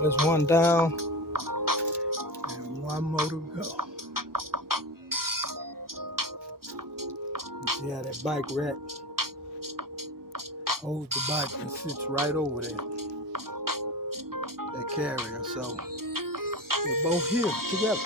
There's one down and one more to go. See how that bike rack holds the bike and sits right over there, that carrier. So they're both here together.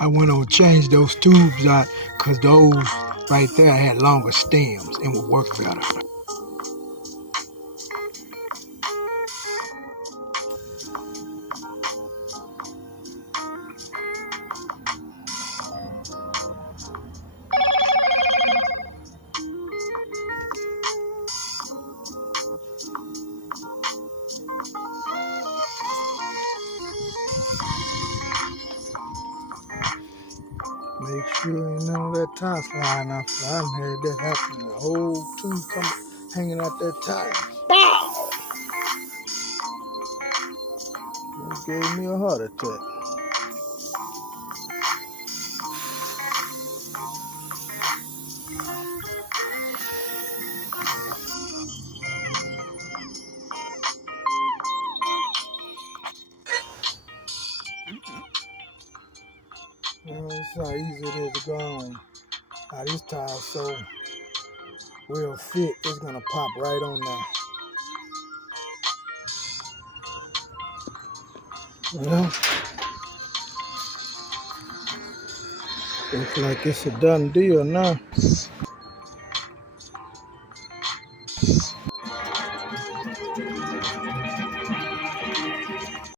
I went on change those tubes out because those right there had longer stems and would work better. Make sure ain't none of that tire sliding off. I done had that happen. The whole tube come hanging out that tire. Bow! It gave me a heart attack. Well, this is how easy it is to go on. Now this tire so well fit, it's gonna pop right on there. Well, looks like it's a done deal now.